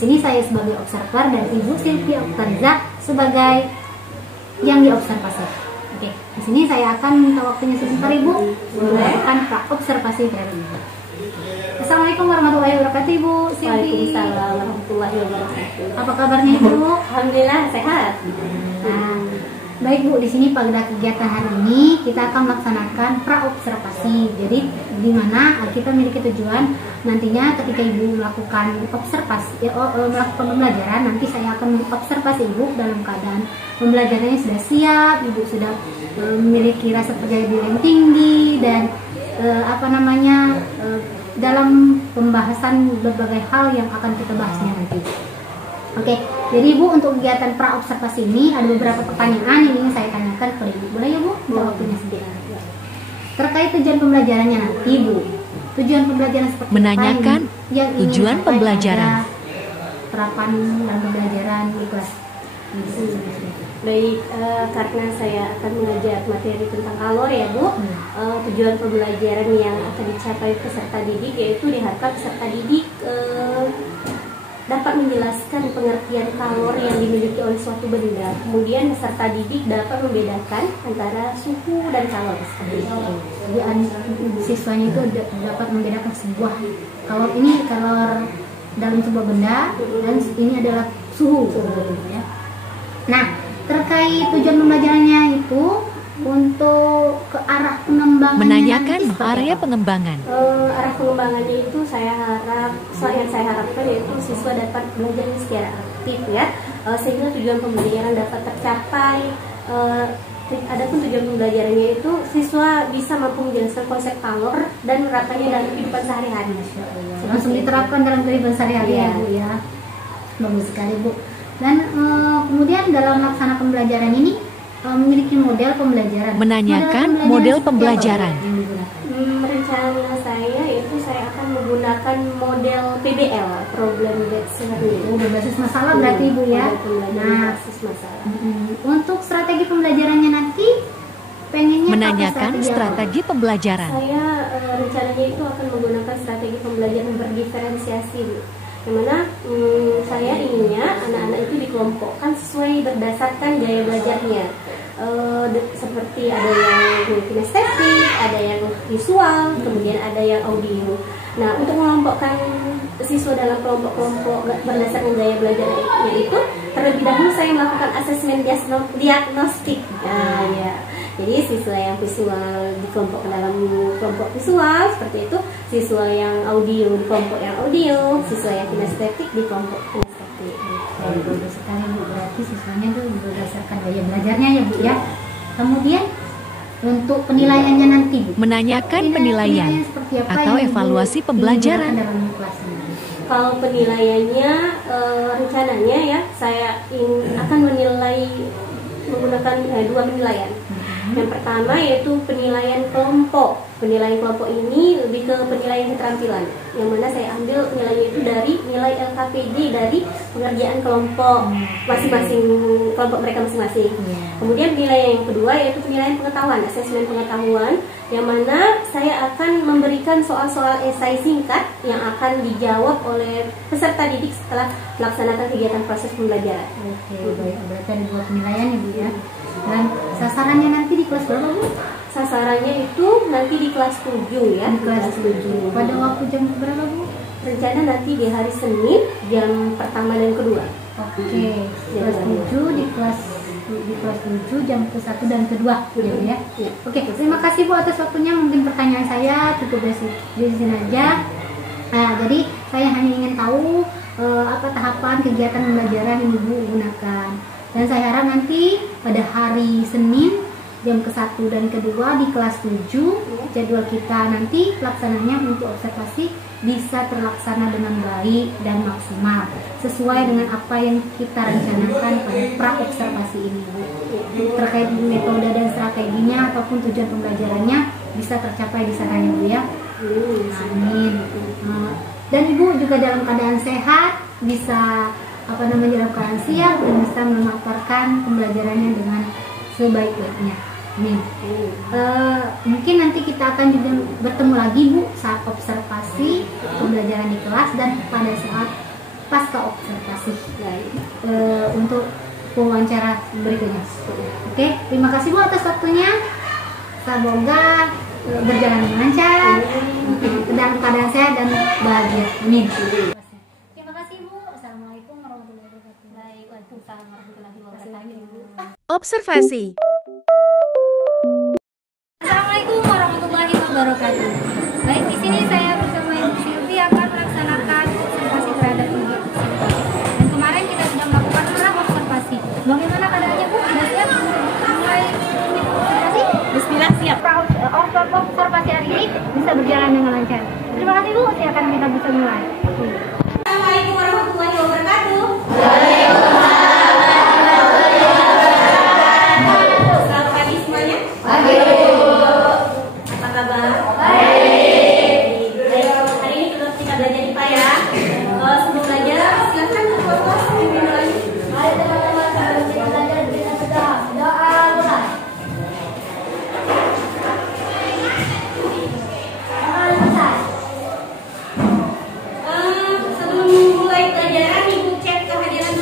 sini saya sebagai observer dan Ibu Silvi Oktarizah sebagai yang diobservasi. Oke, di sini saya akan minta waktunya sebentar Ibu untuk melakukan observasi dari Ibu. Assalamualaikum warahmatullahi wabarakatuh Ibu Silvi. Waalaikumsalam warahmatullahi wabarakatuh. Apa kabarnya Ibu? Alhamdulillah sehat. Nah, baik Bu, di sini pada kegiatan hari ini kita akan melaksanakan pra-observasi. Jadi di mana kita memiliki tujuan nantinya ketika Ibu melakukan observasi, melakukan pembelajaran, nanti saya akan mengobservasi Ibu dalam keadaan pembelajarannya sudah siap, Ibu sudah memiliki rasa percaya diri yang tinggi dan dalam pembahasan berbagai hal yang akan kita bahasnya nanti. Oke, jadi Ibu untuk kegiatan pra-observasi ini ada beberapa pertanyaan yang ingin saya tanyakan kepada Ibu. Boleh ya Bu? Waktunya sedikit. Terkait tujuan pembelajarannya nanti Bu. Tujuan pembelajaran seperti menanyakan apa yang tujuan pembelajaran. Terapan dan pembelajaran di kelas. Baik, karena saya akan mengajar materi tentang alor ya Bu. Tujuan pembelajaran yang akan dicapai peserta didik yaitu diharapkan peserta didik dapat menjelaskan pengertian kalor yang dimiliki oleh suatu benda. Kemudian peserta didik dapat membedakan antara suhu dan kalor. Jadi siswanya itu dapat membedakan sebuah kalor ini kalor dalam sebuah benda dan ini adalah suhu. Ya. Nah, terkait tujuan pembelajarannya itu untuk ke arah pengembangan. Menanyakan area pengembangan. Arah pengembangannya itu yang saya harapkan yaitu siswa dapat belajar secara aktif ya, sehingga tujuan pembelajaran dapat tercapai. Adapun tujuan pembelajarannya itu siswa bisa mampu menjelaskan konsep kalor dan menerapkannya dalam kehidupan sehari-hari. Langsung diterapkan dalam kehidupan sehari-hari ya Bu ya. Bagus sekali Bu. Dan kemudian dalam melaksanakan pembelajaran ini memiliki model pembelajaran. Menanyakan model pembelajaran. Rencana saya yaitu saya akan menggunakan model PBL, problem based learning. Berbasis masalah berarti Ibu ya. Nah, basis masalah. Untuk strategi pembelajarannya nanti pengennya menanyakan strategi pembelajaran. Saya rencananya itu akan menggunakan strategi pembelajaran berdiferensiasi, yang mana saya inginnya anak-anak itu dikelompokkan sesuai berdasarkan gaya belajarnya. Seperti ada yang kinestetik, ada yang visual, kemudian ada yang audio. Nah, untuk mengelompokkan siswa dalam kelompok-kelompok berdasarkan gaya belajarnya itu, terlebih dahulu saya melakukan asesmen diagnostik. Nah, ya. Jadi siswa yang visual dikelompokkan dalam kelompok visual seperti itu, siswa yang audio di kelompok yang audio, siswa yang kinestetik di kelompok kinestetik. Bagus sekali Bu, berarti siswanya itu berdasarkan gaya belajarnya ya Bu ya. Kemudian untuk penilaiannya nanti Bu, menanyakan penilaian atau evaluasi pembelajaran. Kalau penilaiannya rencananya ya saya akan menilai menggunakan dua penilaian. Yang pertama yaitu penilaian kelompok. Penilaian kelompok ini lebih ke penilaian keterampilan, yang mana saya ambil nilainya itu dari nilai LKPD dari pengerjaan kelompok masing-masing, kelompok mereka masing-masing. Kemudian penilaian yang kedua yaitu penilaian pengetahuan, asesmen pengetahuan, yang mana saya akan memberikan soal-soal esai singkat yang akan dijawab oleh peserta didik setelah melaksanakan kegiatan proses pembelajaran. Oke, baik. Berarti ada dua penilaian Ibu ya. Dan sasarannya nanti di kelas berapa Bu? Sasarannya itu nanti di kelas 7 ya. Di kelas 7. Pada waktu jam berapa Bu? Rencana nanti di hari Senin jam pertama dan kedua. Oke, kelas 7 di kelas 7 jam ke-1 dan kedua gitu ya. Oke, terima kasih Bu atas waktunya. Mungkin pertanyaan saya cukup di sini aja. Nah, jadi saya hanya ingin tahu apa tahapan kegiatan pembelajaran yang Ibu gunakan. Dan saya harap nanti pada hari Senin jam ke-1 dan kedua di kelas 7 jadwal kita nanti pelaksananya untuk observasi bisa terlaksana dengan baik dan maksimal sesuai dengan apa yang kita rencanakan pada pra-observasi ini Bu. Terkait metode dan strateginya ataupun tujuan pembelajarannya bisa tercapai di sana ya Bu ya. Amin. Dan Ibu juga dalam keadaan sehat bisa dalam keadaan siap dan bisa memaparkan pembelajarannya dengan sebaik-baiknya. Amin. Mungkin nanti kita akan juga bertemu lagi Bu saat observasi pembelajaran di kelas dan pada saat pasca observasi Baik. untuk wawancara berikutnya. Oke, terima kasih Bu atas waktunya. Semoga berjalan dengan lancar, dalam keadaan sehat dan bahagia. Amin. Terima kasih Bu. Assalamualaikum warahmatullahi wabarakatuh. Baik, waalaikumsalam warahmatullahi wabarakatuh. Observasi. Assalamualaikum warahmatullahi wabarakatuh. Baik, di sini saya bersama Ibu Silvi akan melaksanakan observasi terhadap ibu. Dan kemarin kita sudah melakukan pra-observasi. Bagaimana keadaannya Bu? Sudah siap mulai observasi? Bismillah, siap. Observasi hari ini bisa berjalan dengan lancar. Terima kasih Bu. Silakan kita bisa mulai. Assalamualaikum warahmatullahi wabarakatuh. Selamat pagi semuanya. Apa kabar? Baik. Hari ini kita belajar IPA ya. Sebelum belajar, silakan ketua kelas pimpin doanya. Mari teman-teman kita belajar dengan sedang doa mulai. Sebelum mulai pelajaran, Ibu cek kehadiran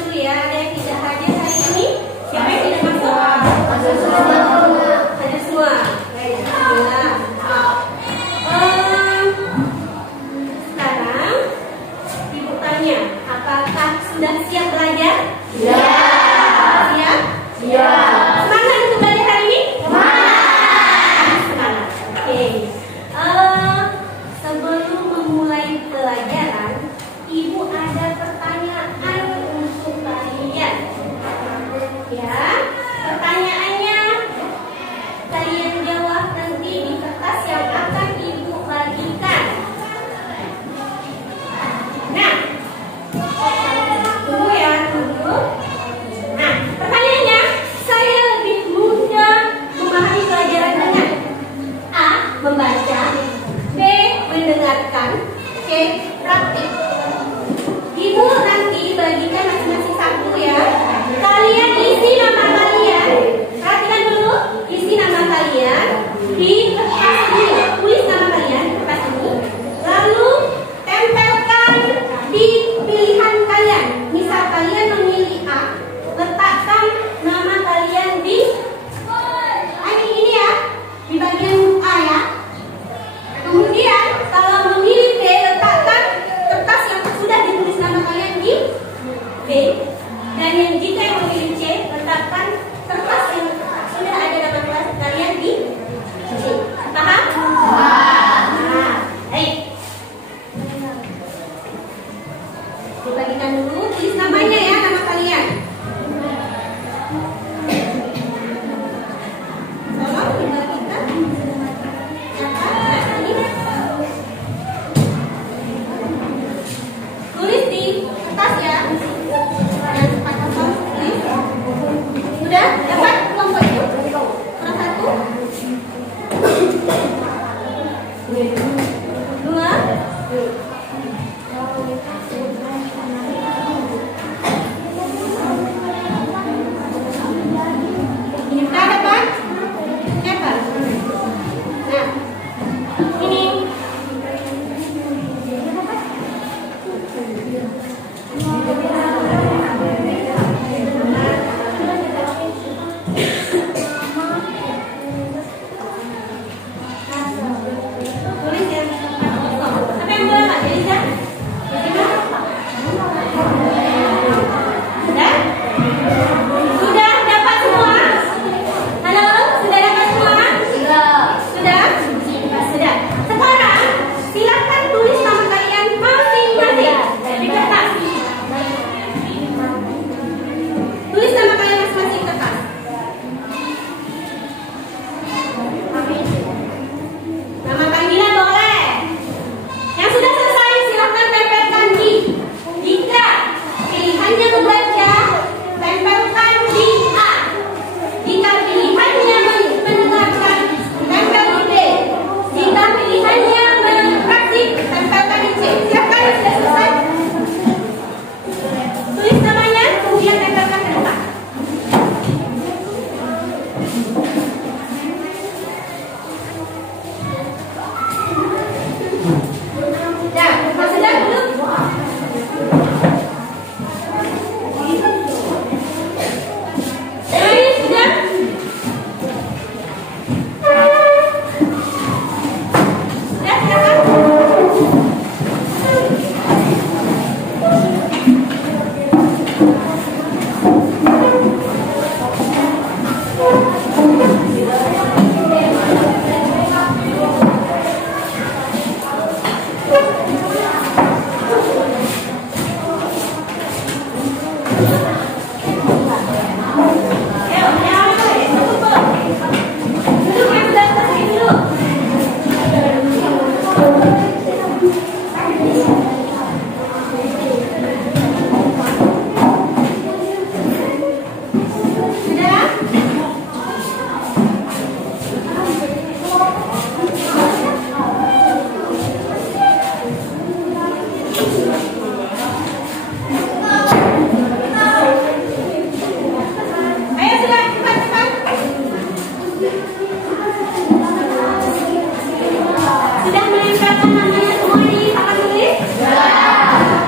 Siapkan namanya semua di papan tulis?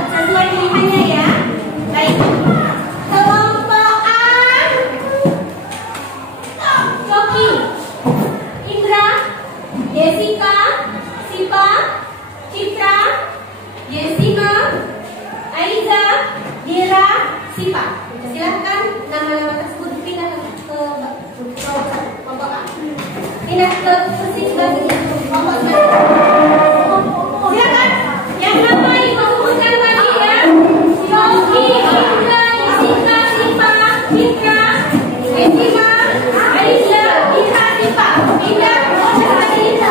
Sesuai pilihannya ya. Baik. Kelompok A, Coki, Indra, Jessica, Sipa, Citra, Jessica, Aiza, Dira, Sipa. Silakan nama-nama tersebut pindah ke kelompok A. Pindah ke sisi sebelah sini. Kelompok sebelah sini. Silakan. Yang nama ibu sebutkan tadi ya. Yogi, Indra, Jessica, Sipa, Citra, Jessica, Aiza, Dira, Sipa. Pindah ke sebelah sini.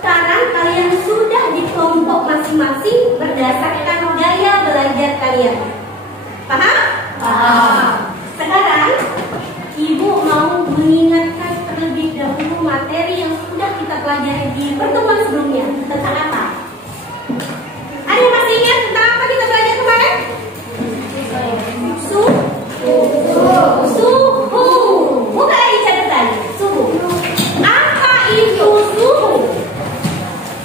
Sekarang kalian sudah di kelompok masing-masing berdasarkan gaya belajar kalian. Paham? Paham. Sekarang Ibu mau mengingatkan terlebih dahulu materi yang sudah kita pelajari di pertemuan sebelumnya. Tentang apa? Ada yang masih ingat tentang apa kita belajar kemarin? Suhu. Buka lagi catatan. Suhu. Apa itu suhu?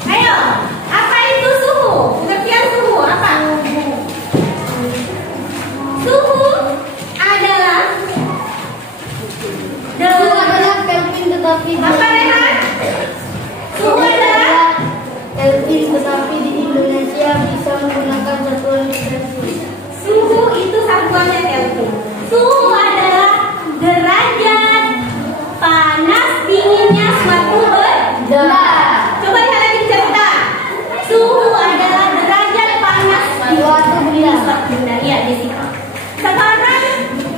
Ayo, apa itu suhu? Pengertian suhu apa? Suhu adalah Kelvin, tetapi apa Rehan? Suhu adalah Kelvin, tetapi di Indonesia bisa menggunakan satuan Celcius. suhu itu satuannya Kelvin. Suhu adalah derajat panas dinginnya suatu benda. Coba lihat lagi cerita. Suhu adalah derajat panas Suatu benda. suatu benda. Iya, di situ. Sekarang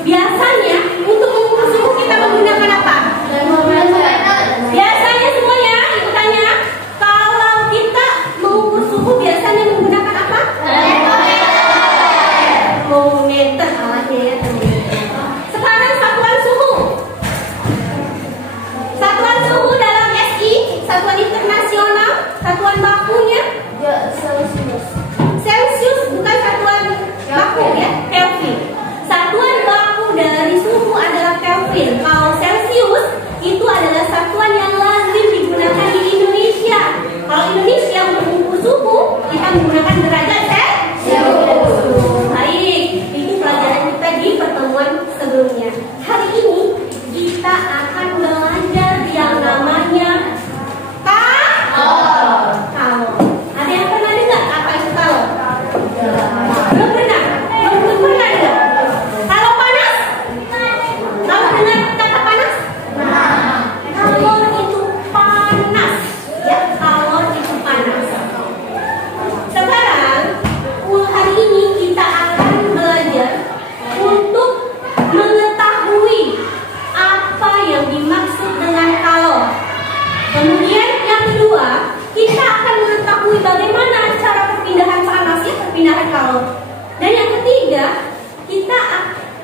biasanya untuk mengukur suhu kita menggunakan apa? Biasanya semuanya ibu tanya, kalau kita mengukur suhu biasanya menggunakan apa? Termometer. Sekarang satuan suhu. Satuan suhu dalam SI, satuan internasional, satuan bakunya Celsius, bukan satuan baku ya, Kelvin. Satuan baku dari suhu adalah Kelvin. Kalau Celsius itu adalah satuan yang lazim digunakan di Indonesia. Kalau Indonesia untuk mengukur suhu, kita menggunakan derajat Celsius. Baik, itu pelajaran kita di pertemuan sebelumnya. Hari ini kita akan belajar yang namanya kalor. Ada yang pernah dengar apa itu kalor? Belum pernah? Belum pernah dengar? Kalau panas? Kalau dengar kata panas? Kalor itu panas. Ya, kalor itu panas. Sekarang, hari ini kita akan belajar untuk mengetahui apa yang dimaksud dengan kalor. Kemudian yang kedua, kita akan mengetahui bagaimana cara perpindahan panas ya, perpindahan kalor. Dan yang ketiga, kita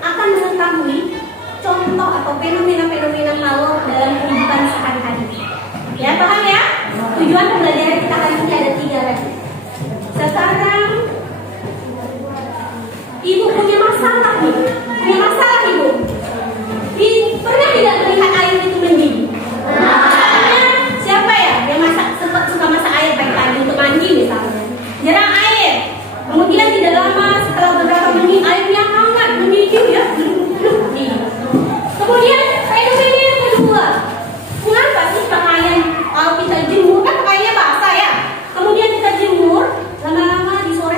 akan mengetahui contoh atau fenomena-fenomena kalor dalam kehidupan sehari-hari. Ya, paham ya? Tujuan pembelajaran kita hari ini ada 3 lagi. Sekarang Ibu punya masalah nih. Punya masalah Ibu. Pernah tidak melihat air itu mendidih? Siapa ya yang suka masak air pagi-pagi untuk mandi misalnya? Jarang air. Kemudian tidak lama setelah beberapa menit airnya hangat mendidih ya. Kemudian fenomena yang kedua, mengapa sih pakaian kalau kita jemur kan pakaiannya basah ya? Kemudian kita jemur lama-lama di sore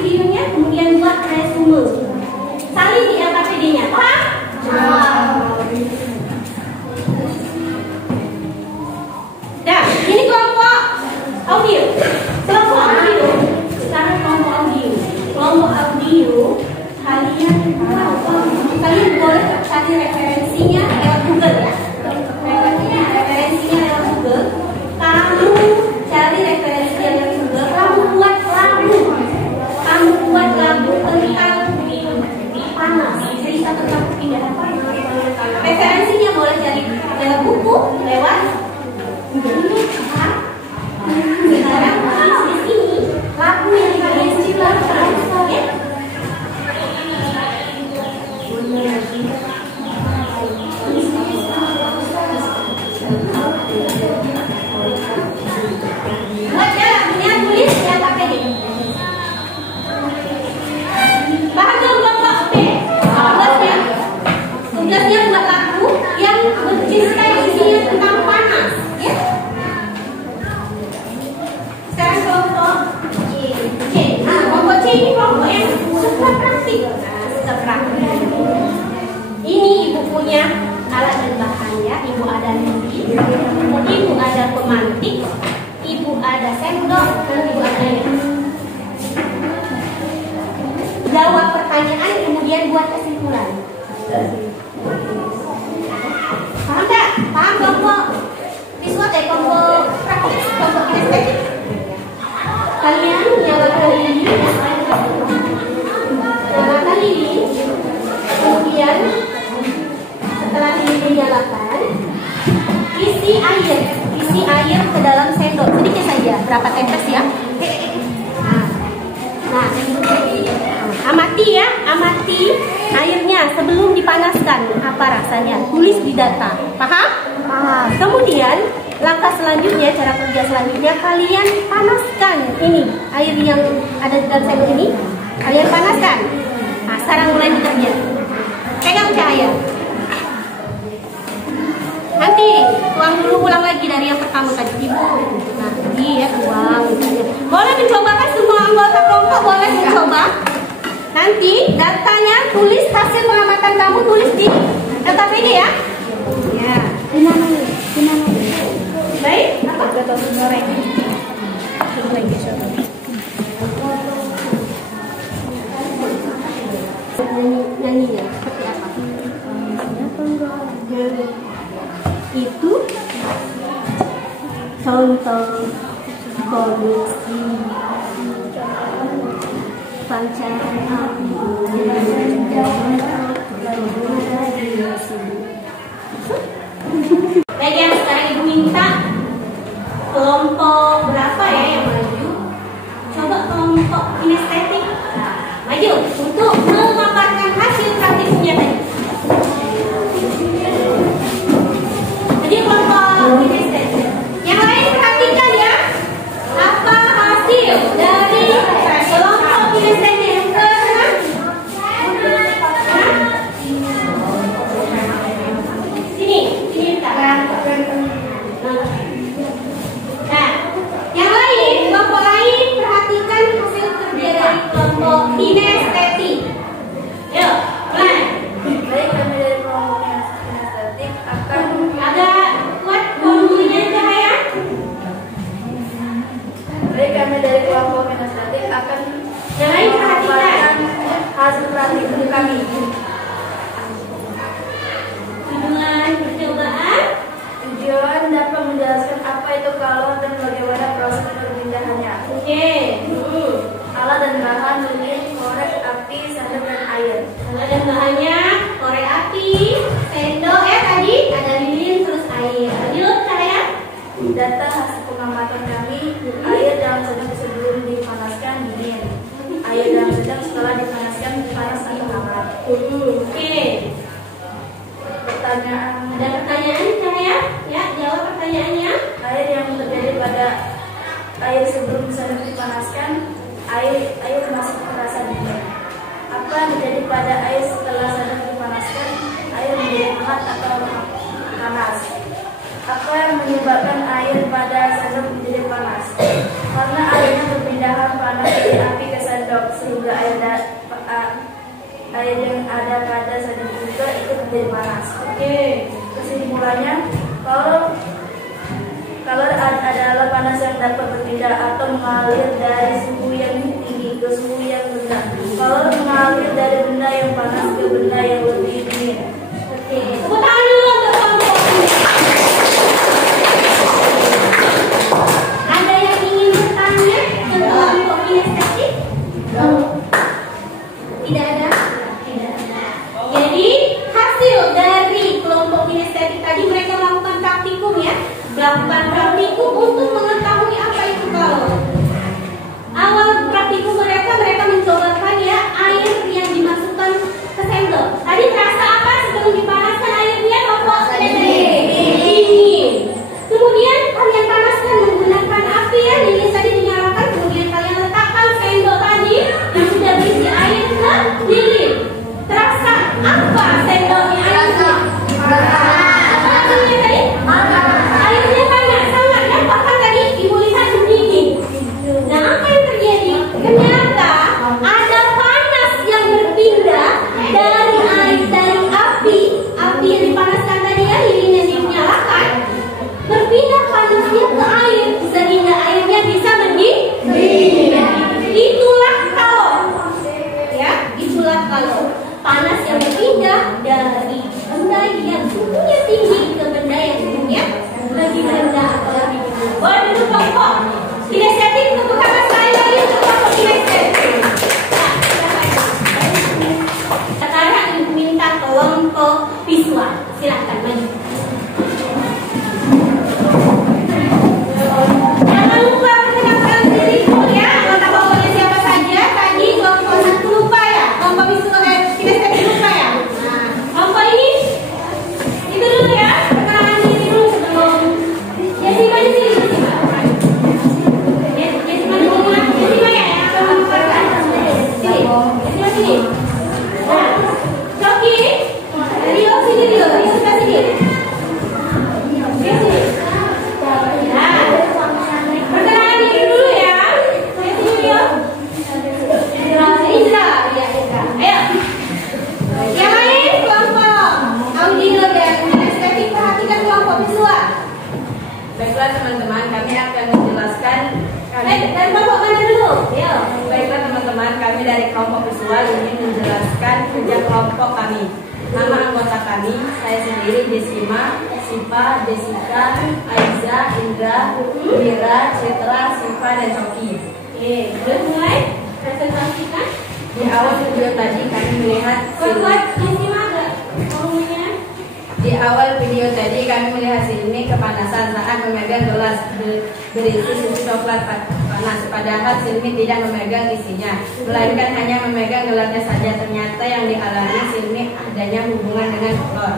videonya, kemudian buat resume. Salin di KPD-nya, paham? Nah, ini kelompok audio. Kelompok audio. Sekarang kelompok audio. Kelompok audio, kalian boleh cari referensinya lewat Google ya. Referensinya lewat Google. Kamu cari referensi lewat Google. Kamu buat lagu. Kamu buat lagu tentang panas. Cerita tentang perpindahan panas. Referensinya boleh cari lewat buku, lewat Google. Sekarang di sini lagu yang kalian ciptakan, ya. Buat ya lagunya, tulis ya pakai ini. Paham dong Bapak? Oke. Tugasnya buat lagu yang bercerita isinya tentang panas, ya. Sekarang kelompok C. Kelompok C ini kelompok yang suka praktik. Suka praktik. Ini ibu punya alat dan bahan ya. Ibu ada lidi, ibu ada pemantik, ibu ada sendok, dan ibu ada air. Jawab pertanyaan kemudian buat kesimpulan. Paham tak? Paham kelompok visual kelompok praktis, kelompok kinestetik? Kalian nyalakan lilin, nyalakan lilin, kemudian setelah lilin dinyalakan, isi air ke dalam sendok sedikit saja, berapa tetes ya? Nah, amati ya, amati airnya sebelum dipanaskan, apa rasanya? Tulis di data, paham? Paham. Kemudian langkah selanjutnya, cara kerja selanjutnya, kalian panaskan ini air yang ada di dalam sendok ini, kalian panaskan. Nah, sekarang mulai bekerja. Pegang cahaya. Nanti tuang dulu, ulang lagi dari yang pertama tadi, ibu. Nah, ini ya tuang. Boleh mencobakan semua anggota kelompok, boleh mencoba. Nanti datanya tulis hasil pengamatan kamu, tulis di KPD ya. Ya. Baik. Apa? Nyanyinya seperti apa? Itu contoh kondisi pancaran api. Baik ya, sekarang ibu minta kelompok berapa ya yang maju? Coba kelompok kinestetik. Nah, maju untuk memaparkan hasil praktiknya tadi. Jadi kelompok kinestetik. Yang lain perhatikan ya. Apa hasil dari kelompok kinestetik? Sini minta. Nah, yang lain, kelompok lain perhatikan hasil kerja dari kelompok kinestetik. Yuk, mulai. Baik, kami dari kelompok kinestetik akan Ada kuat volumenya cahaya. Baik, kami dari kelompok kinestetik akan Yang lain perhatikan. hasil praktikum kami. Tujuan percobaan. Tujuan dapat menjelaskan apa itu kalor dan bagaimana proses perpindahannya. Oke. Alat dan bahan lilin, korek, api, sendok, dan air. Alat dan bahannya korek api, sendok tadi ada lilin terus air. Lanjut cahaya. Data hasil pengamatan kami, air dalam sendok sebelum dipanaskan dingin. Air dalam sendok setelah dipanaskan panas atau hangat. Oke. Pertanyaan, Ada pertanyaan cahaya? Ya, jawab pertanyaannya. air yang terjadi pada air sebelum sendok dipanaskan, air masih terasa dingin. Apa yang terjadi pada air setelah sendok dipanaskan, air menjadi hangat atau panas? Apa yang menyebabkan air pada sendok menjadi panas? Karena airnya perpindahan panas dari api ke sendok sendok sehingga air yang ada pada sendok juga ikut menjadi panas. Oke, kesimpulannya kalau adalah panas yang dapat berpindah atau mengalir dari suhu yang tinggi ke suhu yang rendah. Kalau mengalir dari benda yang panas ke benda yang lebih dingin. Oke, tepuk tangan dulu untuk kelompok ini. Ada yang ingin bertanya ke kelompok kinestetik? Tidak ada? Tidak ada. Jadi hasil dari kelompok kinestetik tadi mereka melakukan praktikum ya. Melakukan praktikum untuk mengetahui apa itu kalor. Awal praktikum mereka mencobakan ya air yang dimasukkan ke sendok. Tadi terasa apa sebelum dipanaskan airnya? Rokok dingin. Kemudian kalian panaskan menggunakan api ya, lilin tadi dinyalakan. Kemudian kalian letakkan sendok tadi yang sudah berisi air ke lilin. Terasa apa sendoknya airnya? Apa hasilnya tadi? Airnya panas sangat ya, bahkan tadi ibu lihat mendidih. Nah, apa yang terjadi? Ternyata ada panas yang berpindah dari air, dari api yang dipanaskan tadi ya, lilin yang dinyalakan, berpindah panasnya ke air sehingga airnya bisa mendidih. Itulah kalor. Ya, itulah kalor. Panas yang berpindah dari benda yang suhunya tinggi ke benda yang suhunya lebih rendah atau lebih dingin. Boleh duduk kelompok kinestetik, tepuk tangan sekali lagi untuk kelompok kinestetik. Sekarang ibu minta kelompok visual. Silahkan maju. Jangan lupa perkenalkan diri dulu ya. Anggota kelompoknya siapa saja? Tadi kelompok satu lupa ya. Kelompok visual kinestetik lupa ya. Nah, kelompok ini itu dulu ya. Perkenalan diri dulu sebelum Jessica di sini. Jessica di sini. Jessica ya. Sini. Sini. Nah, Coki. Rio sini Rio. Rio sebelah sini. Sini. Nah, perkenalan diri dulu ya. Sini Rio. Indra. Ayo. Yang lain kelompok audio dan kinestetik, perhatikan kelompok visual. Baiklah teman-teman, kami akan menjelaskan Dan kelompok mana dulu? Ayo. Baiklah teman-teman, kami dari kelompok visual ingin menjelaskan kerja kelompok kami. Nama anggota kami, saya sendiri Desima, Siva, Jessica, Aiza, Indra, Mira, Citra, Siva, dan Coki. Oke, boleh mulai presentasikan. Di awal video tadi kami melihat Buat Jessica ada volumenya. Di awal video tadi kami melihat silmi kepanasan saat memegang gelas berisi susu coklat panas. Padahal silmi tidak memegang isinya, melainkan hanya memegang gelasnya saja. Ternyata yang dialami silmi adanya hubungan dengan kolor.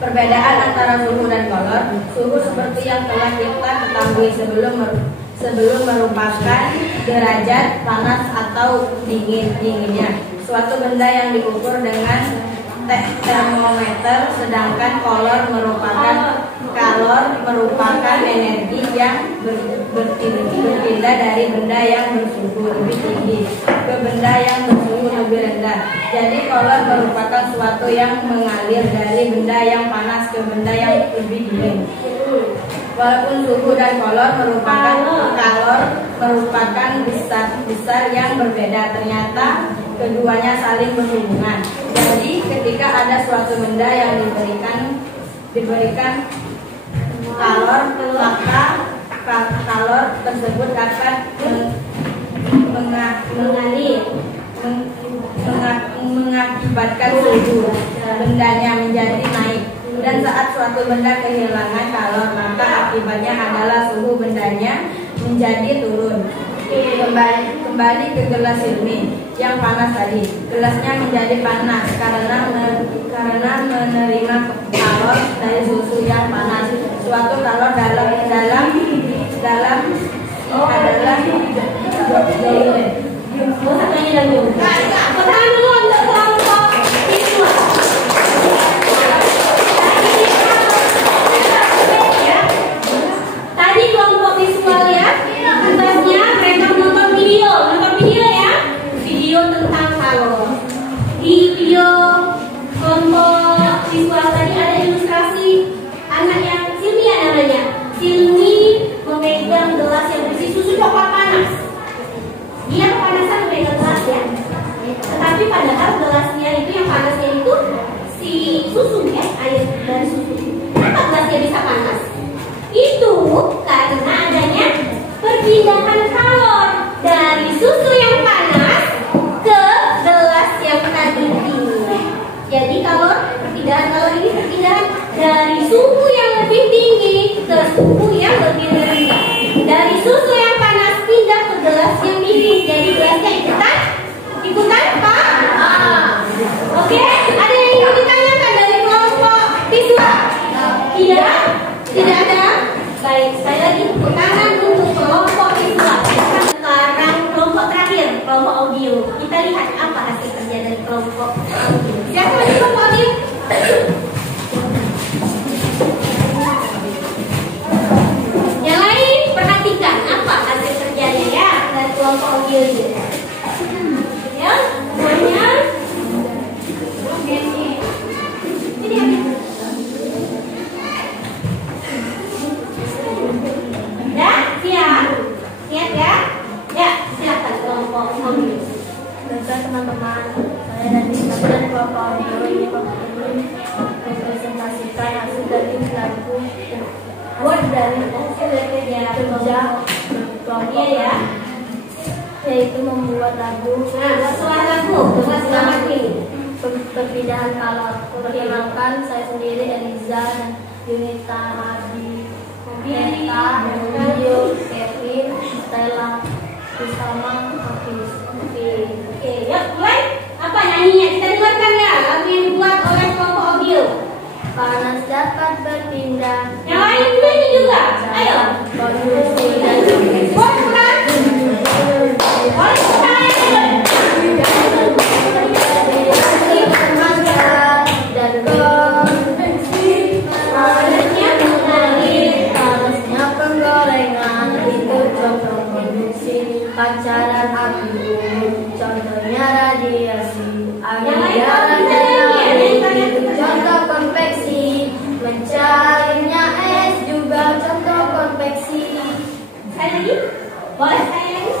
Perbedaan antara suhu dan kolor. Suhu seperti yang telah kita ketahui sebelum merupakan derajat panas atau dinginnya suatu benda yang diukur dengan termometer, sedangkan kalor merupakan energi yang berpindah dari benda yang bersuhu lebih tinggi ke benda yang bersuhu lebih rendah. Jadi kalor merupakan suatu yang mengalir dari benda yang panas ke benda yang lebih dingin. Walaupun suhu dan kalor merupakan besar yang berbeda, ternyata keduanya saling berhubungan. Jadi ketika ada suatu benda yang diberikan kalor, maka kalor tersebut akan mengakibatkan suhu bendanya menjadi naik. Dan saat suatu benda kehilangan kalor, maka akibatnya adalah suhu bendanya menjadi turun. Kembali ke gelas ini yang panas tadi. Gelasnya menjadi panas karena menerima kalor dari susu yang panas. Suatu kalor dalam adalah Tadi kelompok visual ya, tugasnya mereka menonton video ya. susu ya, air dari susu. Kenapa gelasnya bisa panas? Itu karena adanya perpindahan kalor dari susu yang panas ke gelas yang tadi dingin. Jadi perpindahan kalor ini perpindahan dari suhu yang lebih tinggi ke suhu yang lebih rendah. Dari susu yang panas pindah ke gelas yang dingin. Jadi gelasnya ikutan panas. Oke, ada yang ingin ditanyakan dari kelompok siswa? Tidak? Tidak ada? Baik, sekali lagi tepuk tangan untuk kelompok siswa. Sekarang kelompok terakhir, kelompok audio. Kita lihat apa hasil kerja dari kelompok audio. Siapa di kelompok audio? Yang lain perhatikan apa hasil kerjanya ya dari kelompok audio ini. Ya, semuanya. Siap ya? Ya, silakan kelompok audio. Baiklah teman-teman, saya dan teman-teman kelompok audio ini mempresentasikan hasil dari lagu dari kerja kelompok ya, yaitu membuat lagu. Nah, suara lagu, selamat ini. Perpindahan kalor. Perkenalkan, saya sendiri Eliza dan Yunita, Adi, Neta, Rio, Kevin, Stella, bersama Hafiz. Oke, yuk mulai. Apa nyanyinya? Kita dengarkan ya lagu yang dibuat oleh kelompok audio. Panas dapat berpindah. Yang lain nyanyi juga. Ayo. Kondisi dan pancaran api unggun, contohnya radiasi. Aliran dan itu contoh konveksi. Mencairnya es juga contoh konveksi. Sekali lagi, boleh sekali lagi.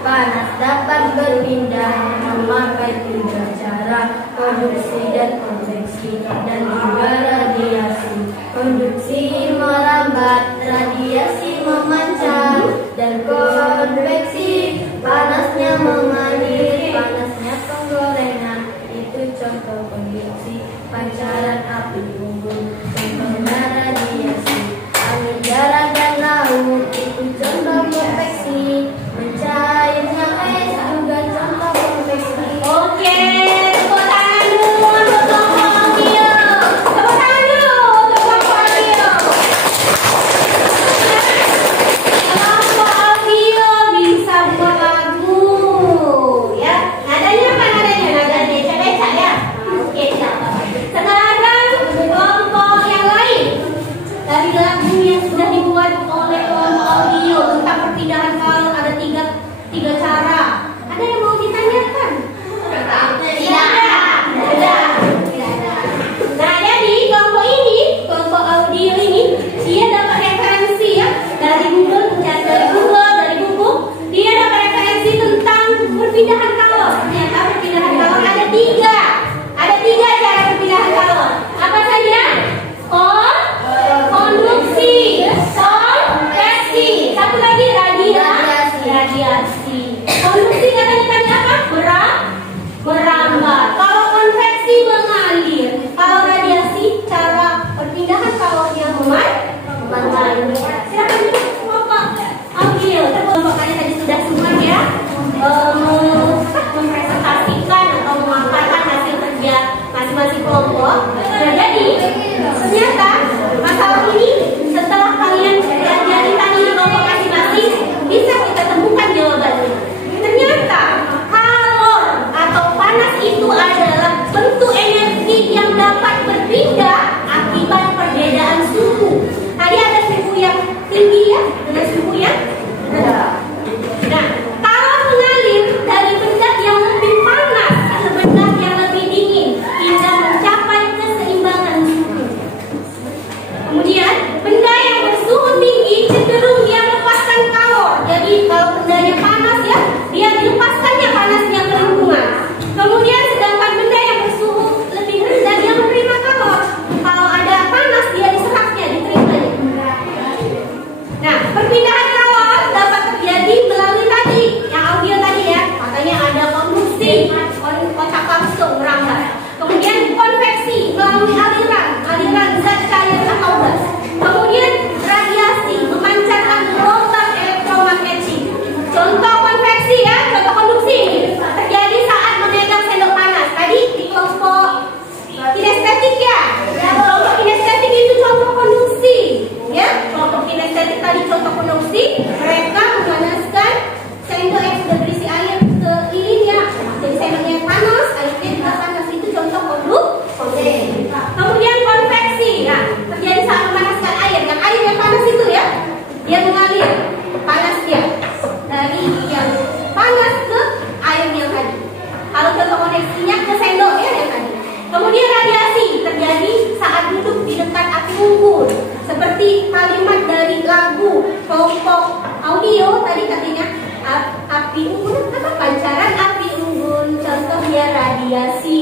Panas dapat berpindah memakai 3 cara: konduksi dan konveksi dan juga radiasi. Konduksi merambat, radiasi memancar, dan konveksi panasnya mengalir. Panasnya penggorengan itu contoh konduksi. Pancaran api unggun, contohnya radiasi. Angin darat dan laut itu contoh konveksi. Mencairnya es juga contoh konveksi. Oke, tepuk tangan dulu untuk kelompok audio. Tepuk tangan dulu untuk kelompok audio.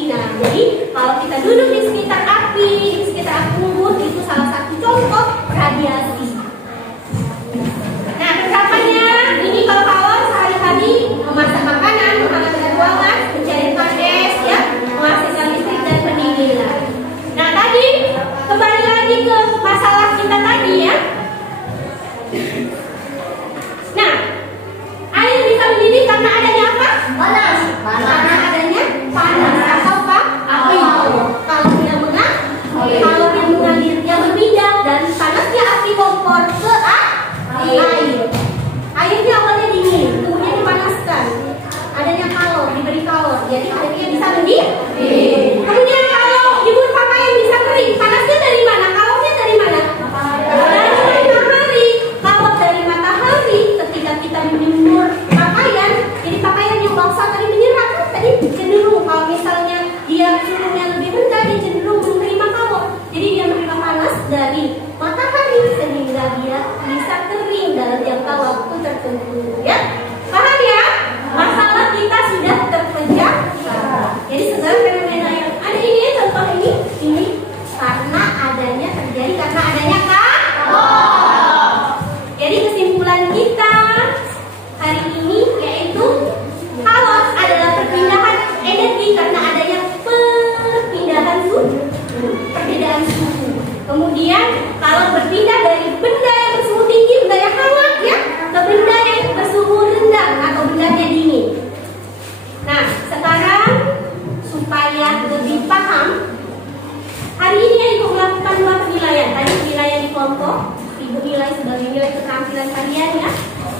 Nah, jadi kalau kita duduk di sekitar api, di sekitar api unggun, itu salah satu contoh radiasi. Nah, penerapannya ini kalau sehari-hari memasak makanan, menghangatkan ruangan, mencairkan es, ya, menghasilkan listrik dan pendinginan. Nah, tadi kembali lagi ke masalah kita tadi, ya. Nah, air bisa mendidih karena adanya apa? Panas. Karena adanya panas atau apa? Api. Kalau dia mengalir, dia berpindah dari panasnya api kompor ke air. Airnya awalnya dingin, kemudian dipanaskan. Adanya kalor, diberi kalor, jadi airnya bisa mendidih. Kemudian kalau jemur pakaian bisa kering, panasnya dari mana? Kalornya dari mana? Dari matahari. Kalau dari matahari, ketika kita menjemur pakaian, jadi pakaian yang basah tadi menyerap, tadi cenderung kalau misalnya dia suhunya lebih rendah, dia cenderung menerima kalor. Jadi dia menerima panas dari matahari sehingga dia bisa kering dalam jangka waktu tertentu, ya. Paham ya? Masalah kita sudah terpecah. Jadi segala fenomena yang ada ini, contoh ini karena adanya terjadi karena adanya kalor. Jadi kesimpulan kita hari ini yaitu kalor adalah perpindahan energi karena adanya perbedaan suhu. Kemudian kalau berpindah dari benda yang bersuhu tinggi, benda yang hangat, ya, ke benda yang bersuhu rendah atau bendanya dingin. Nah, sekarang supaya lebih paham, hari ini Ibu melakukan 2 penilaian. Tadi penilaian di kelompok, Ibu nilai sebagai nilai keterampilan kalian, ya,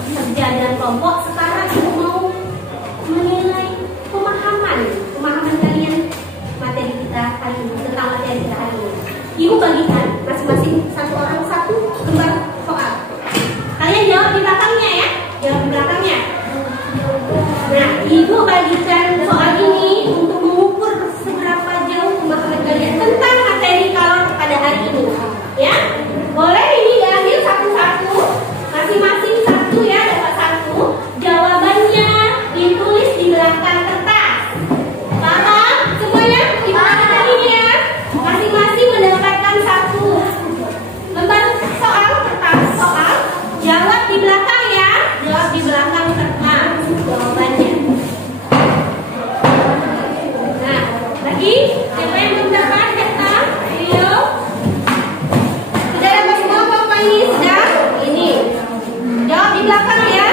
kerja dalam kelompok. Sekarang Ibu mau menilai pemahaman kalian materi kita hari ini, tentang materi kita hari ini. Ibu bagikan masing-masing satu orang satu lembar soal. Kalian jawab di belakangnya, ya, jawab di belakangnya. Nah, Ibu bagikan soal ini untuk mengukur seberapa jauh pemahaman kalian tentang materi kalor pada hari ini, ya. Boleh ini diambil satu-satu, masing-masing satu, ya, dapat satu. Jawabannya ditulis di belakang kertas. Paham semuanya? Di belakang ini, ya. Masing-masing mendapatkan satu lembar soal, kertas soal. Jawab di belakang, ya. Jawab di belakang kertas jawabannya. Nah, lagi siapa yang belum dapat kertas? Ayo. Sudah dapat semua apa ini? Sudah? Ini. Jawab di belakang, ya.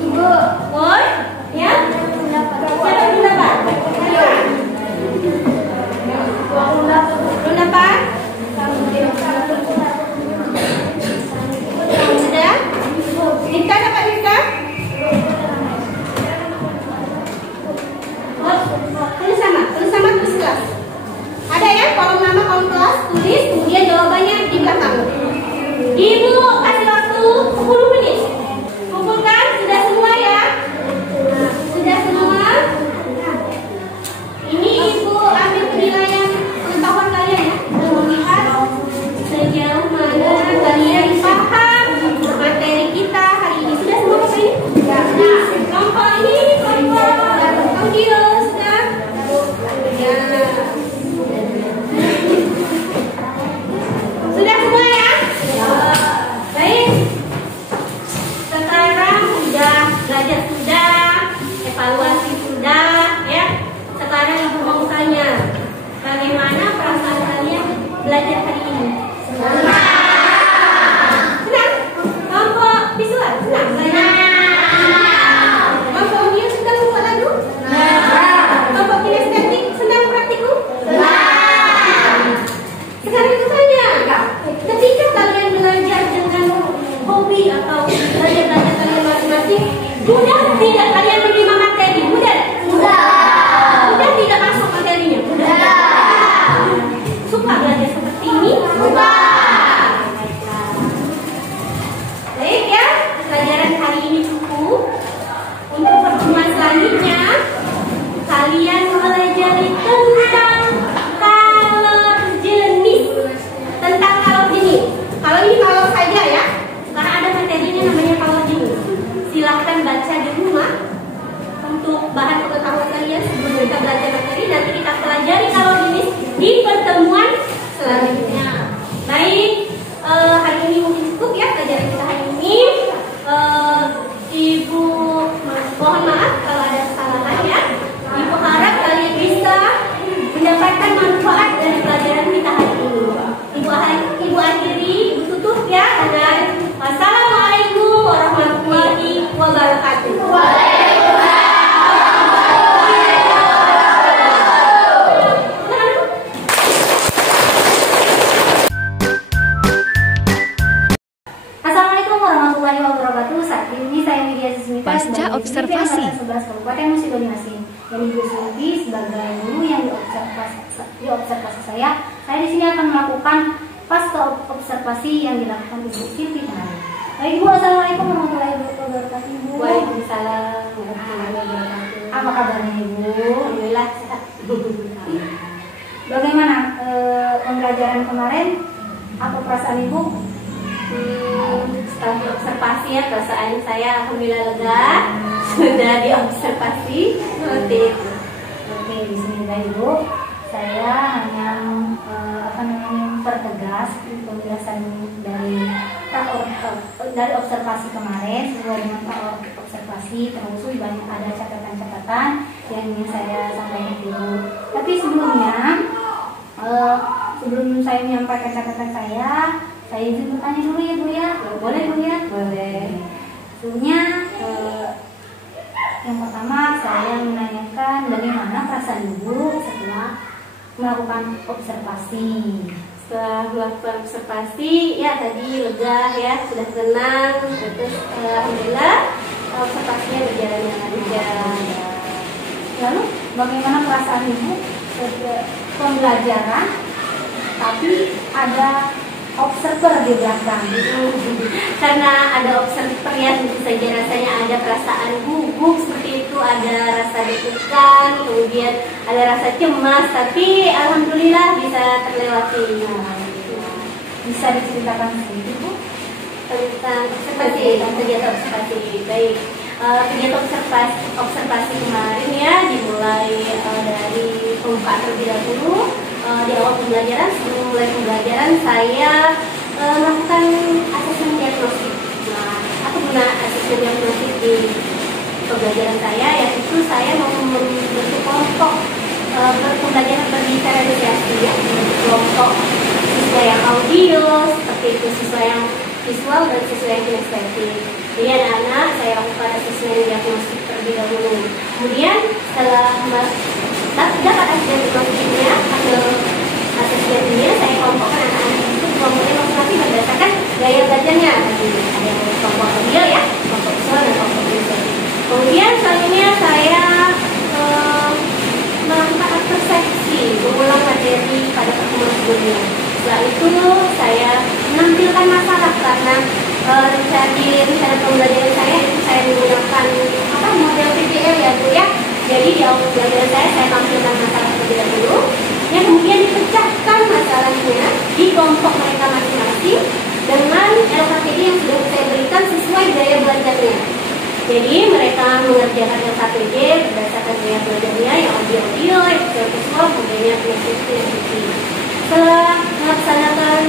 Ibu. Boy? Ya? Siapa yang belum dapat? Ayo. Belum dapat? Sudah? Rika dapat Rika? Tulis sama tulis kelas. Ada, ya, kolom nama, kolom kelas, tulis, kemudian jawabannya di belakang. Ibu kasih waktu 10 menit. Kumpulkan, sudah semua, ya? Nah, sudah semua? Ini Ibu ambil penilaian pengetahuan kalian, ya. Dan melihat sejauh mana kalian paham materi kita hari ini. Sudah semua Bapak ini? Nah, kelompok ini kelompok audio sudah? Ya. Sudah semua, ya? Baik. Sekarang sudah belajar, sudah evaluasi, sudah, ya. Sekarang Ibu mau tanya, bagaimana perasaan kalian belajar hari ini? Senang. Kelompok visual senang belajar. Kelompok audio senang membuat lagu? Kelompok kinestetik senang praktikum? Sekarang itu tanya, ketika kalian belajar dengan hobi atau belajar kalian masing-masing, mudah tidak kalian menerima materi? Mudah? Mudah tidak masuk materinya? Mudah. Suka belajar seperti ini? Suka. Baik, ya, pelajaran hari ini cukup. Untuk pertemuan selanjutnya, kalian mempelajari tentang kalor jenis. Tentang kalor jenis. Kalau ini kalor saja, ya, karena ada materinya namanya kalor jenis. Silahkan baca di rumah untuk bahan pengetahuan kalian. kalian sebelum mereka belajar materi. Nanti kita pelajari kalau ini di pertemuan selanjutnya. Baik, hari ini mungkin cukup ya pelajaran kita hari ini. Ibu mohon maaf kalau ada kesalahan ya. Ibu harap kalian bisa mendapatkan manfaat dari pelajaran kita hari ini. Ibu akhiri, ibu tutup ya dengan wassalamualaikum warahmatullahi wabarakatuh. Assalamualaikum warahmatullahi wabarakatuh. Saat ini saya Media Sismita Pasca observasi. 11 Kabupaten Musi Banyuasin. Dan Ibu Silvi sebagai guru yang diobservasi saya di sini akan melakukan pasca observasi yang dilakukan Ibu Silvi kemarin. Baik Bu, assalamualaikum warahmatullahi wabarakatuh. Ibu. Waalaikumsalam warahmatullahi wabarakatuh. Apa kabarnya Ibu? Alhamdulillah sehat. Bagaimana pembelajaran kemarin? Apa perasaan Ibu? Setelah diobservasi ya, perasaan saya alhamdulillah lega. Sudah diobservasi seperti itu. Oke, bismillah Ibu. Saya hanya mempertegas penjelasan dari observasi kemarin sesuai dengan observasi, terus banyak ada catatan-catatan yang ingin saya sampaikan Ibu. Tapi sebelumnya, sebelum saya menyampaikan catatan saya izin bertanya dulu ya Bu ya. Boleh Bu ya? Boleh. Sebelumnya yang pertama saya menanyakan bagaimana perasaan Ibu setelah melakukan observasi. Setelah melakukan observasi, ya tadi lega ya, sudah tenang. Terus alhamdulillah observasinya berjalan dengan lancar. Lalu bagaimana perasaan Ibu setelah pembelajaran tapi ada observer di belakang? Karena ada observer ya, tentu saja rasanya ada perasaan gugup seperti itu, ada rasa deg-degan, kemudian ada rasa cemas, tapi alhamdulillah bisa terlewati. Bisa diceritakan sedikit Bu Tentang kegiatan observasi. Baik, kegiatan observasi kemarin ya dimulai dari pembukaan terlebih dahulu. Di awal pembelajaran, sebelum mulai pembelajaran saya melakukan asesmen diagnostik. Nah, aku guna asesmen diagnostik di pembelajaran saya, yaitu saya membentuk kelompok pembelajaran berdiferensiasi ya, kelompok siswa yang audio, seperti itu siswa yang visual dan siswa yang kinestetik. Jadi anak-anak saya lakukan asesmen diagnostik terlebih dahulu. Kemudian setelah dapat asesmen diagnostiknya, hasil asesmennya saya kelompokkan anak-anak itu kelompoknya masing-masing berdasarkan gaya belajarnya. Tadi ada kelompok audio ya, kelompok visual dan kelompok kinestetik. Kemudian selanjutnya saya melakukan persepsi, mengulang materi pada pertemuan sebelumnya. Setelah itu saya menampilkan masalah karena di rencana pembelajaran saya itu saya menggunakan model PPL ya Bu ya. Jadi di awal pembelajaran saya tampilkan masalah terlebih dahulu, yang kemudian dipecahkan masalahnya di kelompok mereka masing-masing dengan LKPD yang sudah saya berikan sesuai gaya belajarnya. Jadi mereka mengerjakan LKPD berdasarkan gaya belajarnya yang audio, yang visual, kemudian kinestetik. Setelah melaksanakan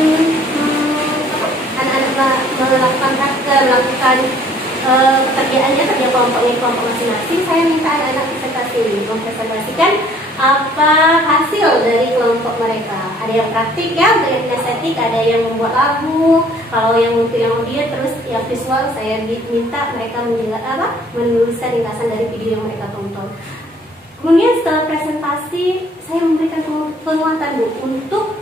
anak-anak melakukan pekerjaannya, kerja kelompok masing-masing, saya minta anak-anak mempresentasikan apa hasil dari kelompok mereka. Ada yang praktik ya, ada yang kinestetik, ada yang membuat lagu. Kalau yang untuk yang audio, terus yang visual saya minta mereka menuliskan ringkasan dari video yang mereka tonton. Kemudian setelah presentasi saya memberikan penguatan Bu untuk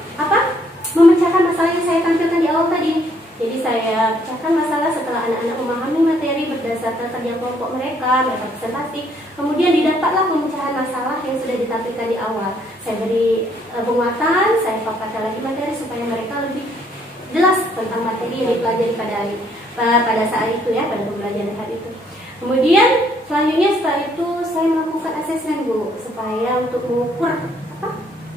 memecahkan masalah yang saya tampilkan di awal tadi. Jadi saya pecahkan masalah setelah anak-anak memahami materi berdasarkan kerja kelompok mereka presentasi. Kemudian didapatlah pemecahan masalah yang sudah ditampilkan di awal. Saya beri penguatan, saya paparkan lagi materi supaya mereka lebih jelas tentang materi yang dipelajari pada saat itu ya, pada pembelajaran hari itu. Kemudian selanjutnya setelah itu saya melakukan asesmen Bu, supaya untuk mengukur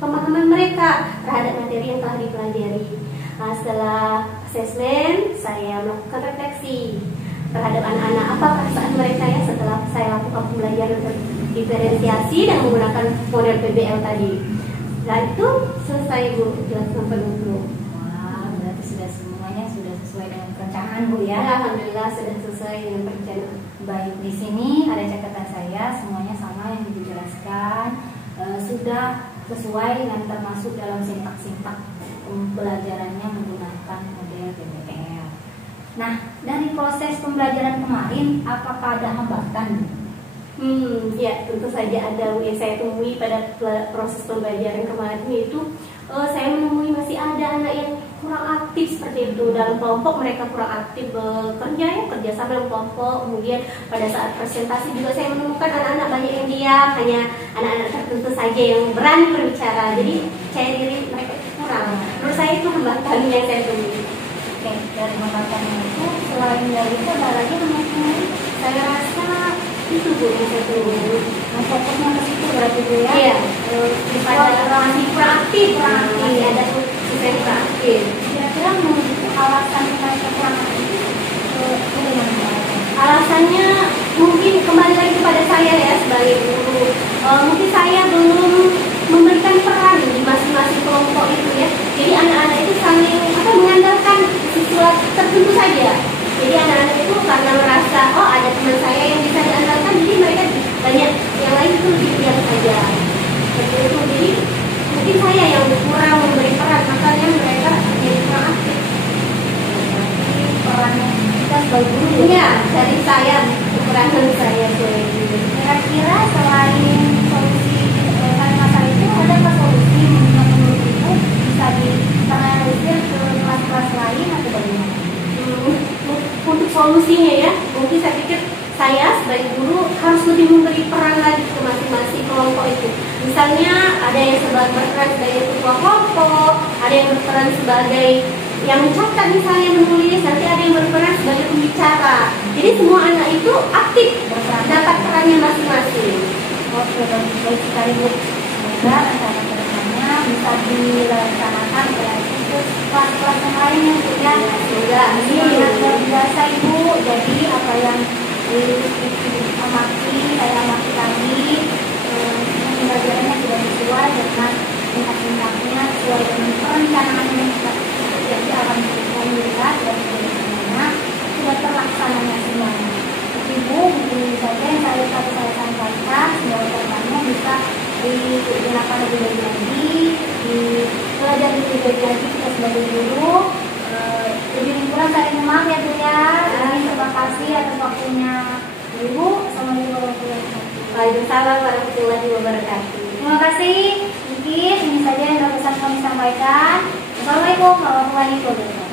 pemahaman mereka terhadap materi yang telah dipelajari. Setelah asesmen saya melakukan refleksi terhadap anak-anak, apa perasaan mereka ya setelah saya lakukan pembelajaran di berdiferensiasi dan menggunakan model PBL tadi. Nah itu selesai Bu, jelaskan penuh. Wah, berarti sudah semuanya sudah sesuai dengan perencanaan Bu ya. Alhamdulillah sudah sesuai dengan perencanaan. Baik, di sini ada catatan saya, semuanya sama yang dijelaskan, sudah sesuai dan termasuk dalam sintak-sintak pembelajarannya menggunakan model PBL. Nah, dari proses pembelajaran kemarin, apakah ada hambatan? Ya tentu saja ada yang saya temui pada proses pembelajaran kemarin itu saya menemui masih ada anak yang kurang aktif seperti itu dalam kelompok, mereka kurang aktif kerja sama dalam kelompok. Kemudian pada saat presentasi juga saya menemukan anak-anak banyak yang diam, hanya anak-anak tertentu saja yang berani berbicara. Jadi saya diri mereka itu kurang. Menurut saya itu hambatan yang saya temui. Oke, dari hambatan itu selain dari itu ada lagi teman-teman? Saya rasa itu Bu yang saya temui. Nah, fokusnya ke situ berarti Bu ya? Iya, pada masih kurang aktif, masih ada sisa yang kurang aktif. Kira-kira menurut itu alasan mereka kurang aktif itu bagaimana? Alasannya mungkin kembali lagi kepada saya ya sebagai guru. Mungkin saya belum memberikan peran di masing-masing kelompok itu ya. Jadi anak-anak itu saling mengandalkan sesuatu tertentu saja. Jadi anak-anak itu karena merasa oh ada teman saya yang bisa diandalkan, jadi mereka banyak yang lain itu diam saja. Seperti itu. Jadi mungkin saya yang kurang memberi peran, makanya mereka jadi kurang aktif. Perannya kita sebagai guru ya, dari saya kekurangan saya sebagai guru. Kira-kira selain solusi masalah itu ada apa solusi menurut Ibu bisa dianalisir ke kelas-kelas lain atau bagaimana? Untuk solusinya ya, mungkin saya pikir saya sebagai guru harus lebih memberi peran lagi ke masing-masing kelompok itu. Misalnya ada yang berperan sebagai ketua kelompok, ada yang berperan sebagai yang mencatat misalnya menulis, nanti ada yang berperan sebagai pembicara. Jadi semua anak itu aktif dapat perannya masing-masing. Oke, baik sekali Bu. Semoga rencana kedepannya bisa dilaksanakan berarti ke kelas-kelas yang lainnya Bu ya. Semoga Ini yang luar biasa Ibu. Jadi apa yang diamati, saya amati tadi, pembelajarannya sudah sesuai dengan tingkat-tingkatnya, sesuai dengan perencanaan yang kita. Jadi alhamdulillah dan semuanya sudah terlaksananya semuanya. Ibu mungkin saja yang saya sampaikan, semoga kedepannya bisa digunakan lebih baik lagi, belajar lebih baik lagi kita sebagai guru. Lebih kurang saya mohon maaf ya Bu ya. Terima kasih atas waktunya Ibu. Assalamualaikum warahmatullahi wabarakatuh. Waalaikumsalam warahmatullahi wabarakatuh. Terima kasih. Mungkin ini saja yang dapat kami sampaikan. Assalamualaikum warahmatullahi wabarakatuh.